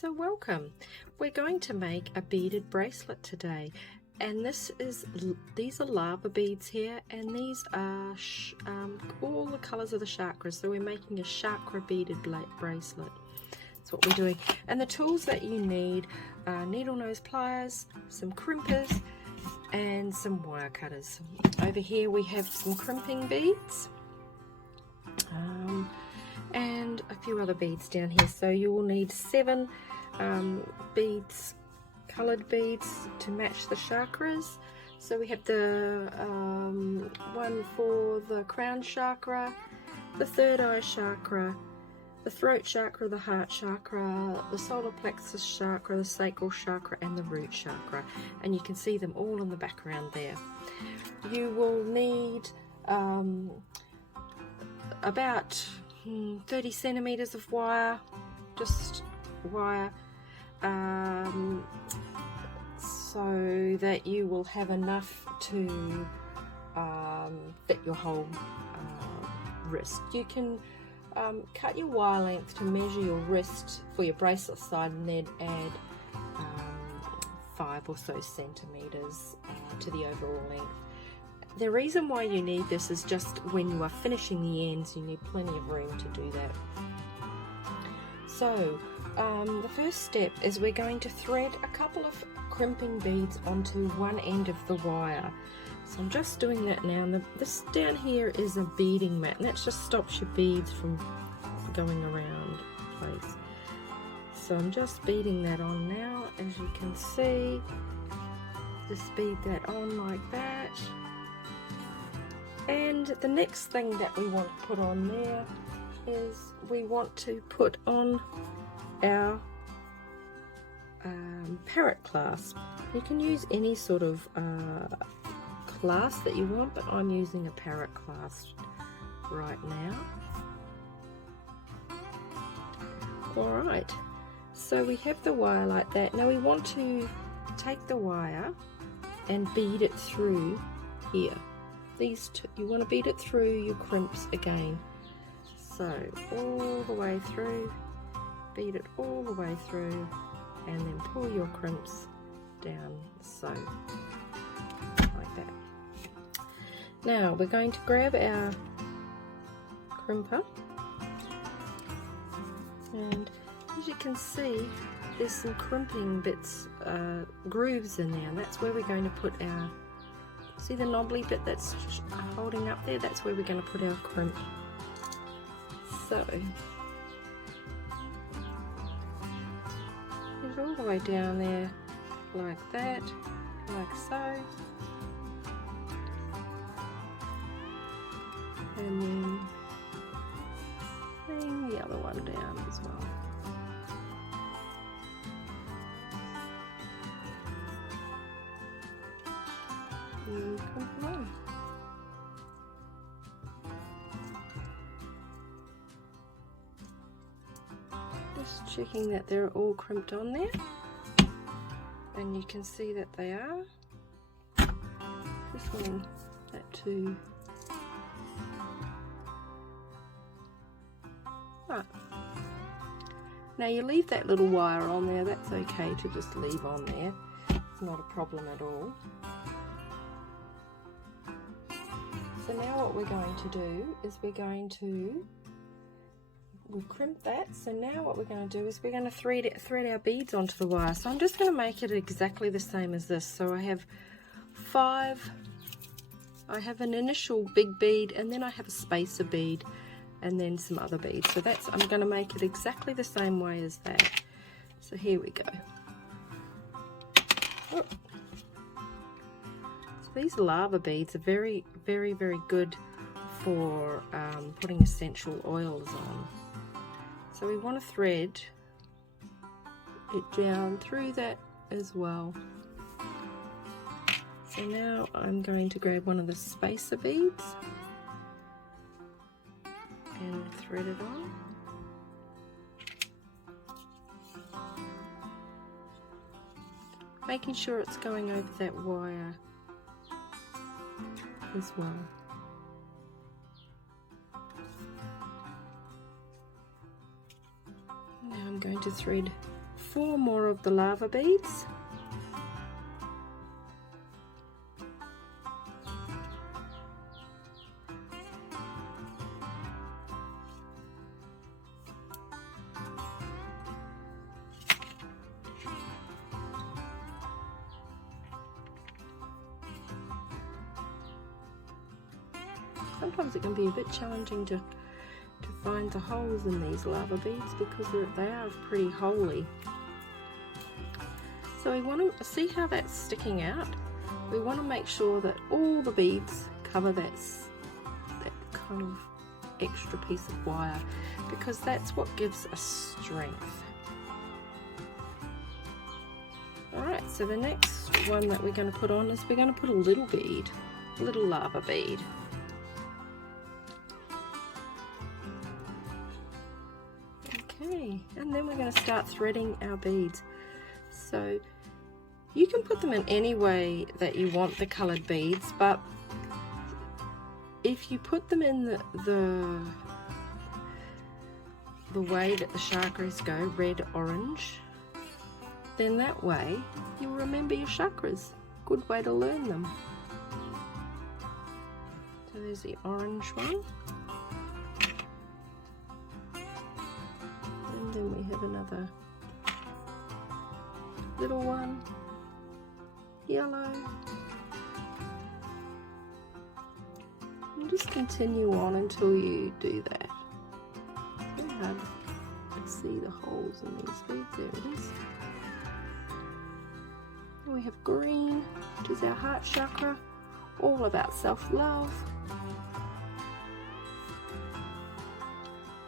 So welcome. We're going to make a beaded bracelet today, and these are lava beads here, and these are all the colors of the chakras. So we're making a chakra beaded bracelet. That's what we're doing. And the tools that you need are needle nose pliers, some crimpers, and some wire cutters. Over here we have some crimping beads. And a few other beads down here. So you will need 7 beads, coloured beads to match the chakras. So we have the one for the crown chakra, the third eye chakra, the throat chakra, the heart chakra, the solar plexus chakra, the sacral chakra, and the root chakra. And you can see them all in the background there. You will need about 30 centimeters of wire, just wire, so that you will have enough to fit your whole wrist. You can cut your wire length to measure your wrist for your bracelet side, and then add 5 or so centimeters to the overall length. The reason why you need this is just when you are finishing the ends, you need plenty of room to do that. So the first step is we're going to thread a couple of crimping beads onto one end of the wire. So I'm just doing that now, and this down here is a beading mat, and that just stops your beads from going around the place. So I'm just beading that on now, as you can see. Just bead that on like that. And the next thing that we want to put on there is we want to put on our parrot clasp. You can use any sort of clasp that you want, but I'm using a parrot clasp right now. Alright, so we have the wire like that. Now we want to take the wire and bead it through here. These two, you want to bead it through your crimps again. So all the way through, bead it all the way through, and then pull your crimps down, so like that. Now we're going to grab our crimper, and as you can see, there's some crimping bits, grooves in there, and that's where we're going to put our, see the knobbly bit that's holding up there? That's where we're going to put our crimp. So it's all the way down there, like that, like so. And then bring the other one down as well. Just checking that they're all crimped on there, and you can see that they are. This one, that too. Right. Now you leave that little wire on there, that's okay to just leave on there. It's not a problem at all. So now what we're going to do is we've crimped that, so now what we're going to do is we're going to thread our beads onto the wire. So I'm just going to make it exactly the same as this. So I have 5, I have an initial big bead, and then I have a spacer bead, and then some other beads. So I'm going to make it exactly the same way as that. So here we go. Oh. These lava beads are very, very, very good for putting essential oils on. So we want to thread it down through that as well. So now I'm going to grab one of the spacer beads and thread it on. Making sure it's going over that wire as well. Now I'm going to thread 4 more of the lava beads. Sometimes it can be a bit challenging to find the holes in these lava beads because they are pretty holy. So we want to see how that's sticking out. We want to make sure that all the beads cover that kind of extra piece of wire, because that's what gives us strength. Alright, so the next one that we're going to put on is we're going to put a little bead, a little lava bead. Okay, and then we're going to start threading our beads. So you can put them in any way that you want the coloured beads, but if you put them in the way that the chakras go, red, orange, then that way you'll remember your chakras. Good way to learn them. So there's the orange one. And then we have another little one, yellow. And just continue on until you do that. It's very hard to see the holes in these beads. There it is. And we have green, which is our heart chakra, all about self-love.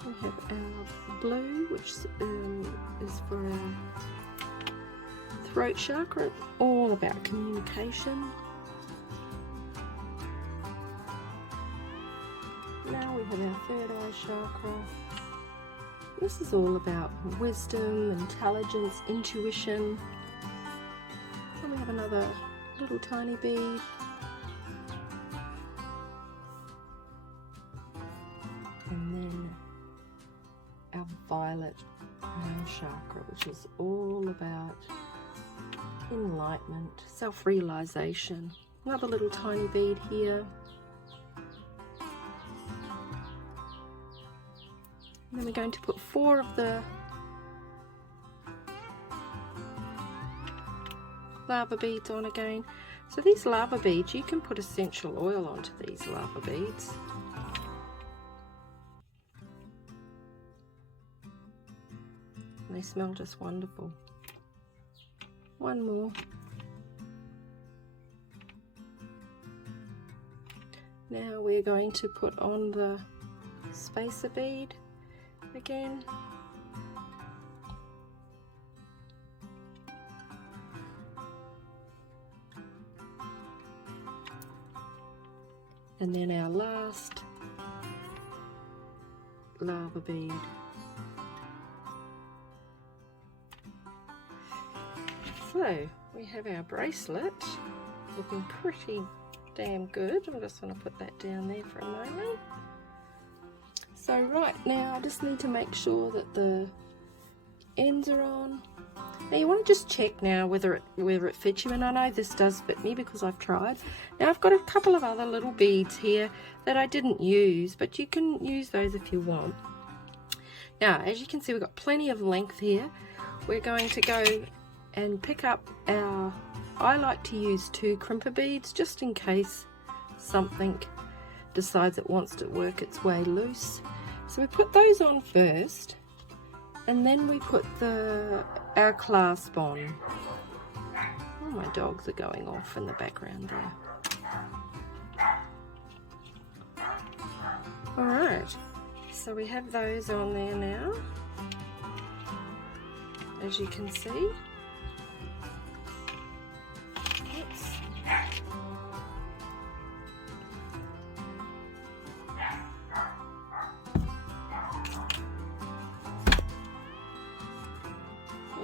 We have our blue, which is for our throat chakra, all about communication. Now we have our third eye chakra. This is all about wisdom, intelligence, intuition. And we have another little tiny bead. And then our violet chakra, which is all about enlightenment, self-realization. Another little tiny bead here. And then we're going to put 4 of the lava beads on again. So these lava beads, you can put essential oil onto these lava beads. And they smell just wonderful. One more. Now we're going to put on the spacer bead again. And then our last lava bead. So we have our bracelet looking pretty damn good. I'm just going to put that down there for a moment. So right now I just need to make sure that the ends are on. Now you want to just check now whether it fits you, and I know this does fit me because I've tried. Now I've got a couple of other little beads here that I didn't use, but you can use those if you want. Now as you can see, we've got plenty of length here. We're going to go and pick up our, I like to use 2 crimper beads just in case something decides it wants to work its way loose. So we put those on first, and then we put our clasp on. Oh, my dogs are going off in the background there. Alright, so we have those on there now, as you can see.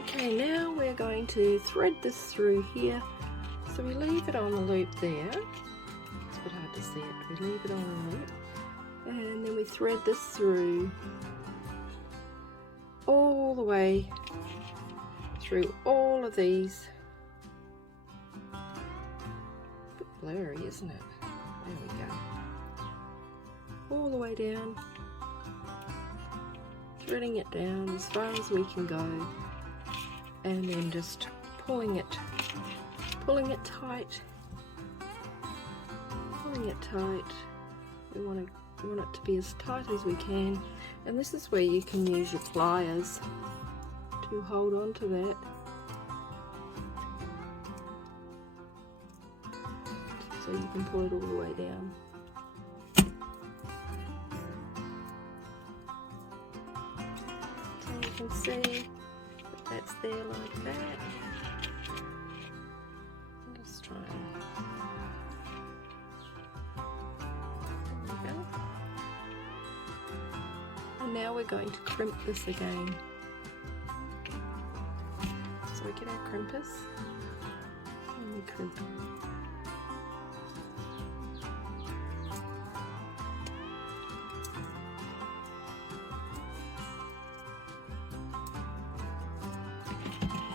Okay, now we're going to thread this through here. So we leave it on the loop there. It's a bit hard to see it. We leave it on the loop. And then we thread this through all the way through all of these. A bit blurry, isn't it? There we go. All the way down, threading it down as far as we can go, and then just pulling it tight. Pulling it tight. We want it to be as tight as we can, and this is where you can use your pliers to hold on to that. So you can pull it all the way down. So you can see that that's there like that. Let's try and now we're going to crimp this again. So we get our crimpers and we crimp.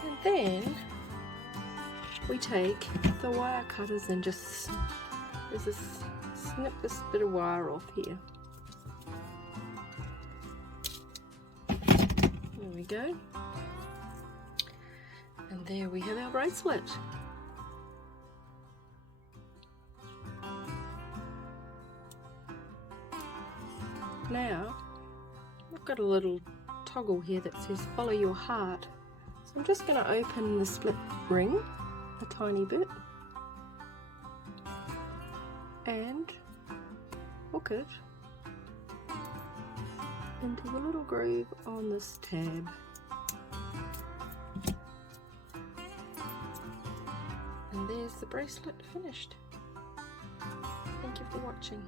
And then we take the wire cutters and just snip this bit of wire off here. There we go. And there we have our bracelet. Now, I've got a little toggle here that says follow your heart. So I'm just going to open the split ring a tiny bit and hook it into the little groove on this tab. And there's the bracelet finished. Thank you for watching.